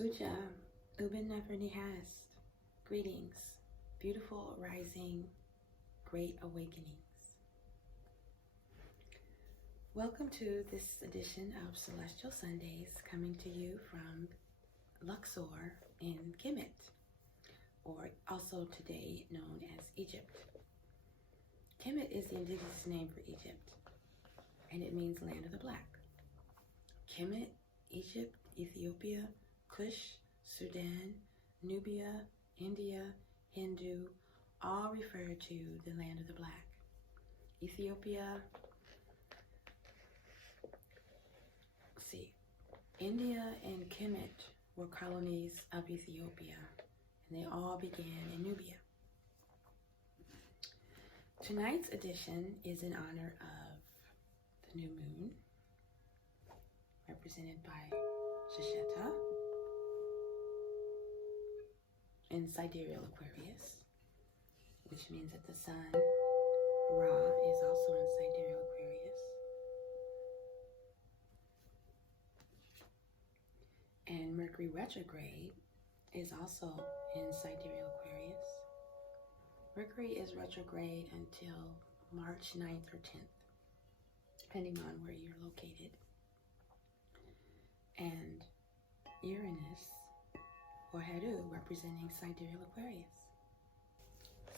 Uja, Ubin Never Nihast. Greetings, beautiful rising, great awakenings. Welcome to this edition of Celestial Sundays, coming to you from Luxor in Kemet, or also today known as Egypt. Kemet is the indigenous name for Egypt, and it means land of the black. Kemet, Egypt, Ethiopia, Kush, Sudan, Nubia, India, Hindu, all refer to the land of the black. Ethiopia, India and Kemet were colonies of Ethiopia, and they all began in Nubia. Tonight's edition is in honor of the new moon, represented by Shesheta in Sidereal Aquarius, which means that the sun, Ra, is also in Sidereal Aquarius. And Mercury Retrograde is also in Sidereal Aquarius. Mercury is retrograde until March 9th or 10th, depending on where you're located. And Uranus, or Heru, representing Sidereal Aquarius.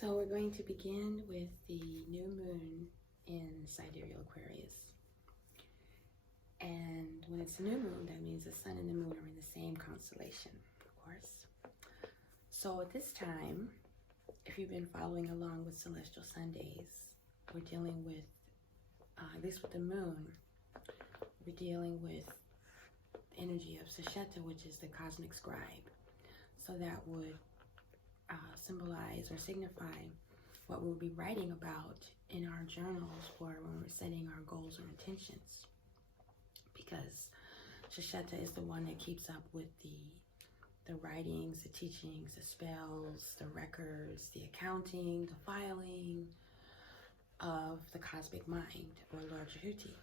So we're going to begin with the new moon in Sidereal Aquarius. And when it's a new moon, that means the sun and the moon are in the same constellation, of course. So at this time, if you've been following along with Celestial Sundays, we're dealing with, at least with the moon, we're dealing with the energy of Sesheta, which is the cosmic scribe. So that would symbolize or signify what we'll be writing about in our journals for when we're setting our goals or intentions. Because Shesheta is the one that keeps up with the writings, the teachings, the spells, the records, the accounting, the filing of the cosmic mind, or Lord Djehuty.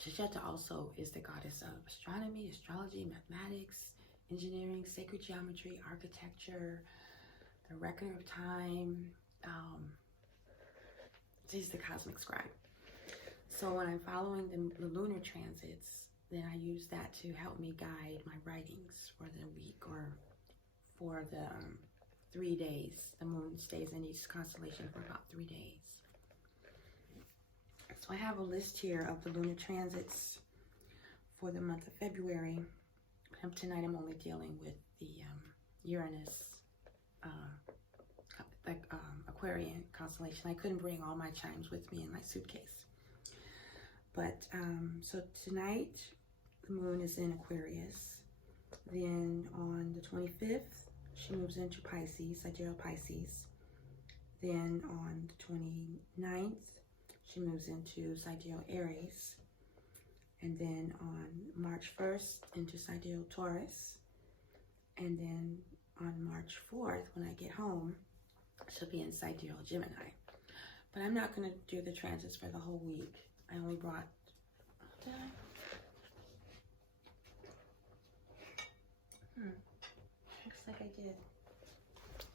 Shesheta also is the goddess of astronomy, astrology, mathematics, engineering, sacred geometry, architecture, the record of time. She's the cosmic scribe. So when I'm following the lunar transits, then I use that to help me guide my writings for the week or for the 3 days. The moon stays in each constellation for about 3 days. So I have a list here of the lunar transits for the month of February. Tonight I'm only dealing with the Uranus, Aquarian constellation. I couldn't bring all my chimes with me in my suitcase. But so tonight the moon is in Aquarius. Then on the 25th, she moves into Pisces, Sidereal Pisces. Then on the 29th, she moves into Sidereal Aries. And then on March 1st, into Sidereal Taurus. And then on March 4th, when I get home, she'll be in Sidereal Gemini. But I'm not going to do the transits for the whole week. I only brought,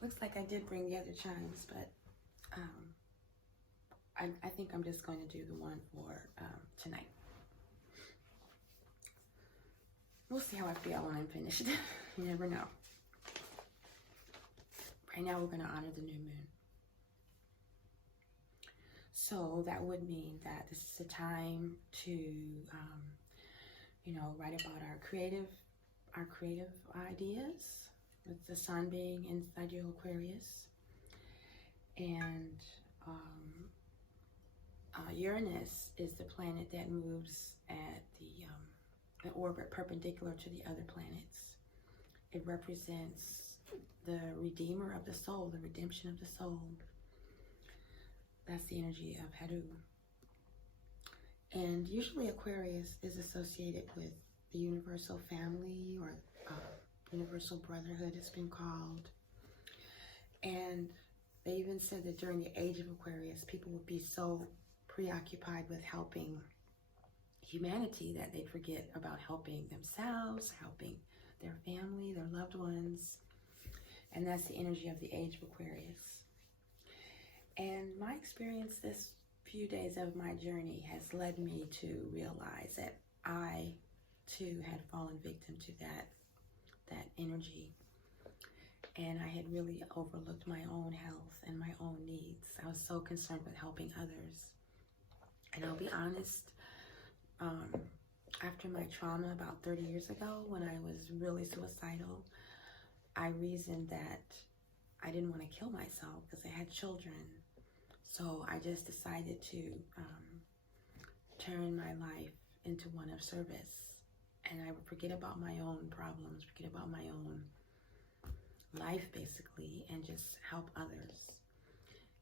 looks like I did bring the other chimes, but I think I'm just going to do the one for tonight. We'll see how I feel when I'm finished. You never know. Right now we're going to honor the new moon. So that would mean that this is a time to, write about our creative ideas, with the sun being in Sidereal Aquarius. And Uranus is the planet that moves at the orbit perpendicular to the other planets. It represents the redeemer of the soul, the redemption of the soul. That's the energy of Heru. And usually Aquarius is associated with the universal family, or universal brotherhood it's been called. And they even said that during the age of Aquarius, people would be so preoccupied with helping humanity that they forget about helping themselves, helping their family, their loved ones. And that's the energy of the age of Aquarius. And my experience this few days of my journey has led me to realize that I too had fallen victim to that energy. And I had really overlooked my own health and my own needs. I was so concerned with helping others. And I'll be honest, after my trauma about 30 years ago, when I was really suicidal, I reasoned that I didn't want to kill myself because I had children. So I just decided to turn my life into one of service. And I would forget about my own problems, forget about my own life basically, and just help others.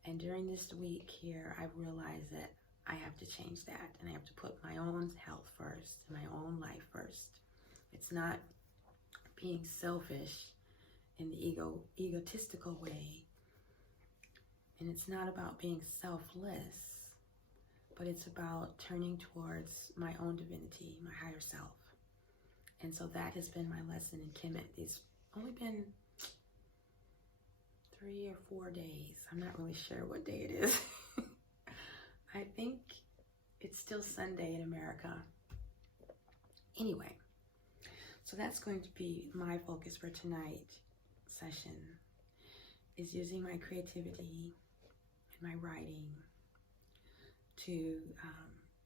And during this week here, I've realized that I have to change that, and I have to put my own health first, my own life first. It's not being selfish in the egotistical way, and it's not about being selfless, but it's about turning towards my own divinity, my higher self. And so that has been my lesson in Kemet. It's only been 3 or 4 days. I'm not really sure what day it is. I think it's still Sunday in America. Anyway, so that's going to be my focus for tonight's session, is using my creativity and my writing to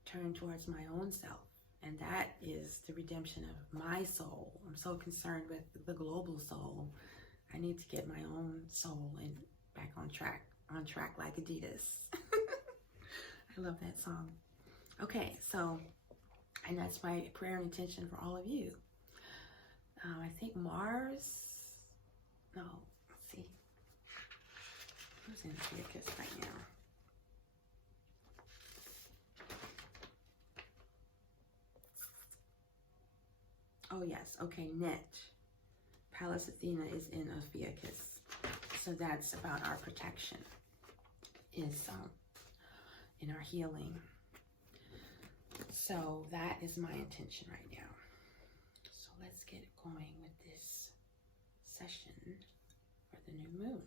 turn towards my own self. And that is the redemption of my soul. I'm so concerned with the global soul. I need to get my own soul and back on track like Adidas. I love that song. Okay, so, and that's my prayer and intention for all of you. I think Mars, no, let's see. Who's in Vegas right now? Oh yes, okay, Net. Pallas Athena is in Ophiuchus. So that's about our protection, is in our healing. So that is my intention right now. So let's get going with this session for the new moon.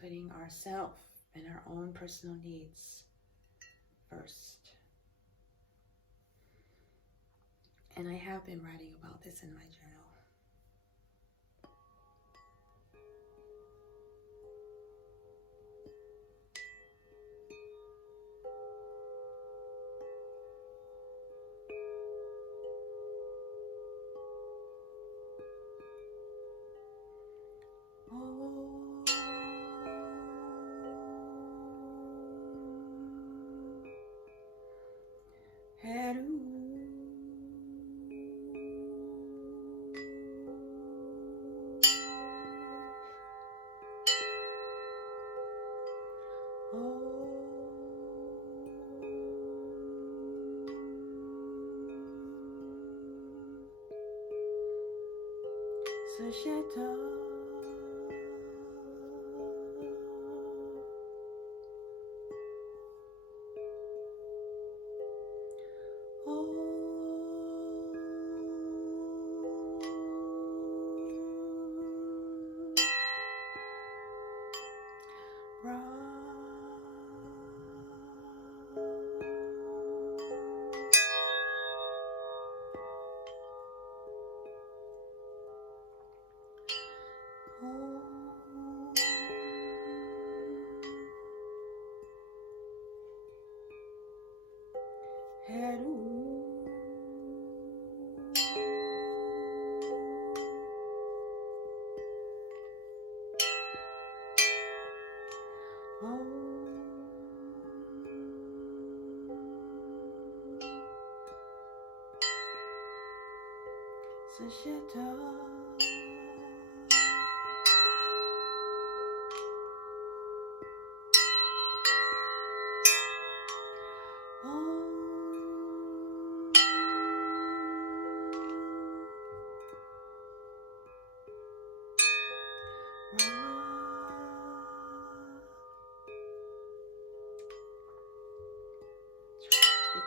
Putting ourselves and our own personal needs first. And I have been writing about this in my journal.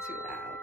Too loud.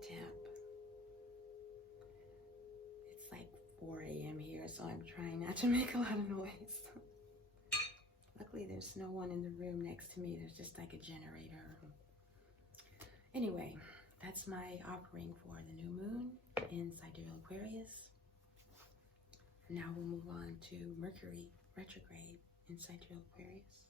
Hotep. It's like 4 a.m. here, so I'm trying not to make a lot of noise. Luckily, there's no one in the room next to me. There's just like a generator. Anyway, that's my offering for the new moon in Sidereal Aquarius. Now we'll move on to Mercury Retrograde in Sidereal Aquarius.